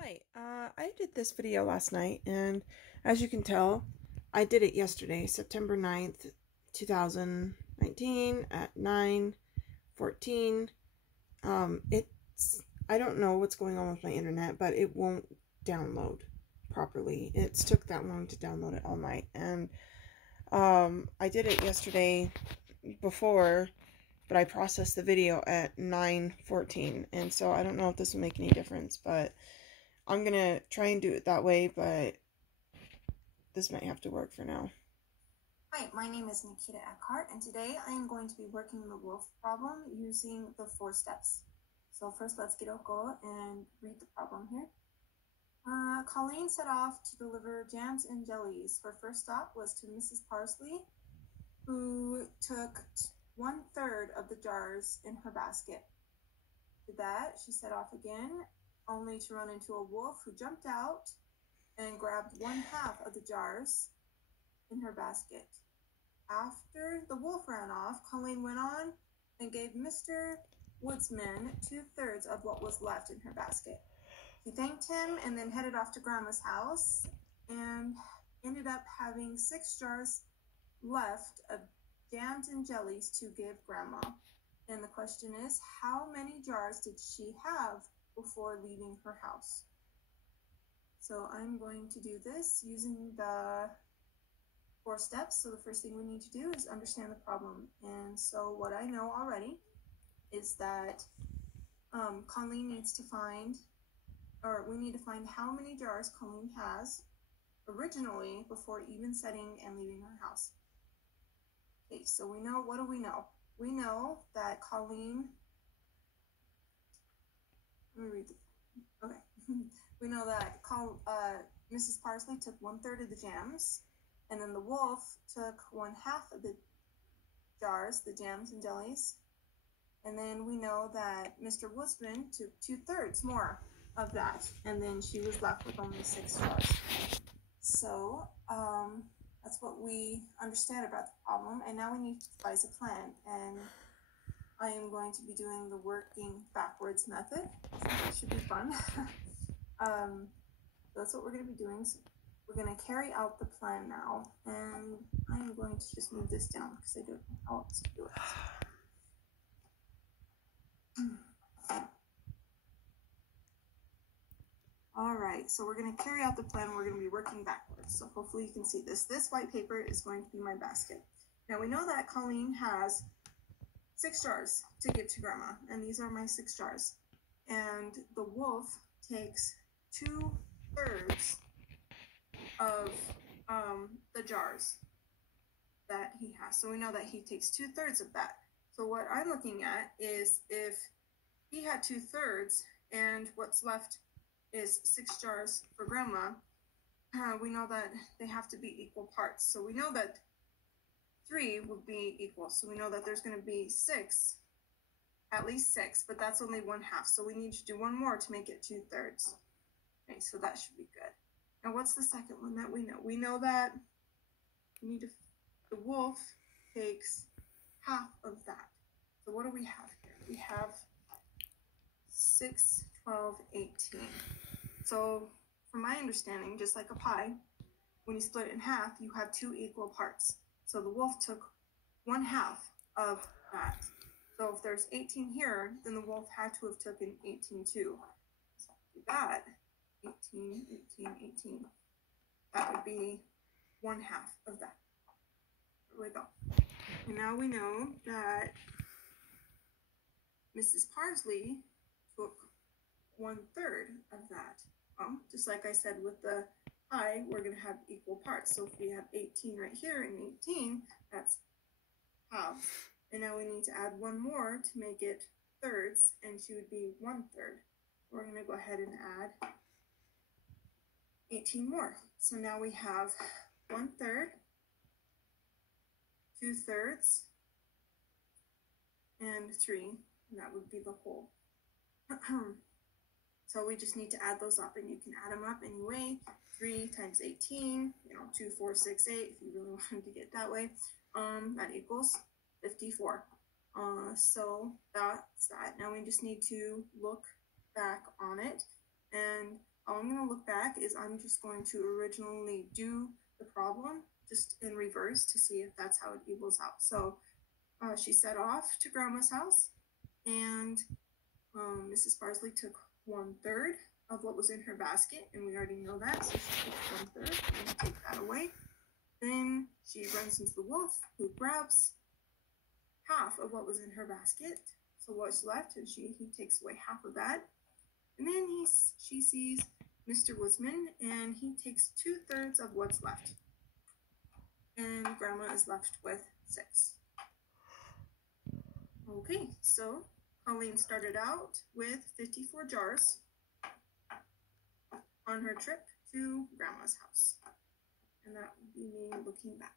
Hi, I did this video last night, and as you can tell, I did it yesterday, September 9th, 2019 at 9:14. I don't know what's going on with my internet, but it won't download properly. It's took that long to download it all night, and I did it yesterday before, but I processed the video at 9:14, and so I don't know if this will make any difference, but I'm gonna try and do it that way, but this might have to work for now. Hi, my name is Nikita Eckhart, and today I am going to be working the wolf problem using the 4 steps. So first, let's get go and read the problem here. Colleen set off to deliver jams and jellies. Her first stop was to Mrs. Parsley, who took 1/3 of the jars in her basket. After that, she set off again, only to run into a wolf who jumped out and grabbed 1/2 of the jars in her basket. After the wolf ran off, Colleen went on and gave Mr. Woodsman 2/3 of what was left in her basket. She thanked him and then headed off to Grandma's house and ended up having 6 jars left of jams and jellies to give Grandma. And the question is, how many jars did she have before leaving her house? So I'm going to do this using the 4 steps. So the first thing we need to do is understand the problem. And so what I know already is that Colleen needs to find, or we need to find how many jars Colleen has originally before even setting and leaving her house. Okay, so we know, what do we know? We know that Colleen, let me read the, okay. We know that Mrs. Parsley took 1/3 of the jams, and then the wolf took 1/2 of the jars, the jams and jellies. And then we know that Mr. Woodsman took 2/3 more of that, and then she was left with only 6 jars. So that's what we understand about the problem, and now we need to devise a plan. And I am going to be doing the working backwards method. It should be fun. That's what we're going to be doing. So we're going to carry out the plan now, and I am going to just move this down because I don't know how else to do it. All right, so we're going to carry out the plan. We're going to be working backwards. So hopefully you can see this. This white paper is going to be my basket. Now we know that Colleen has 6 jars to give to Grandma, and these are my 6 jars. And the wolf takes 2/3 of the jars that he has. So we know that he takes 2/3 of that. So what I'm looking at is if he had 2/3 and what's left is 6 jars for Grandma, we know that they have to be equal parts. So we know that 3 would be equal. So we know that there's going to be 6, at least 6, but that's only 1/2. So we need to do one more to make it 2/3. Okay, so that should be good. Now what's the second one that we know? We know that we need to, the wolf takes 1/2 of that. So what do we have here? We have 6, 12, 18. So from my understanding, just like a pie, when you split it in half, you have 2 equal parts. So the wolf took 1/2 of that. So if there's 18 here, then the wolf had to have taken 18 too. So that, 18, 18, 18, that would be 1/2 of that. There we go. And now we know that Mrs. Parsley took 1/3 of that. Just like I said with the pie, we're going to have equal parts. So if we have 18 right here and 18, that's half. And now we need to add one more to make it thirds, and she would be 1/3. We're going to go ahead and add 18 more. So now we have 1/3, 2/3, and 3, and that would be the whole. So we just need to add those up, and you can add them up anyway. 3 times 18, 2, 4, 6, 8, if you really wanted to get that way. That equals 54. So that's that. Now we just need to look back on it, and to look back is I'm just going to originally do the problem just in reverse to see if that's how it equals out. So she set off to Grandma's house, and Mrs. Parsley took 1/3 of what was in her basket, and we already know that, so she takes 1/3. I'm going to take that away. Then she runs into the wolf, who grabs half of what was in her basket, so what's left, and he takes away half of that. And then she sees Mr. Woodsman, and he takes 2/3 of what's left. And Grandma is left with 6. Okay, so Colleen started out with 54 jars on her trip to Grandma's house. And that would be me looking back.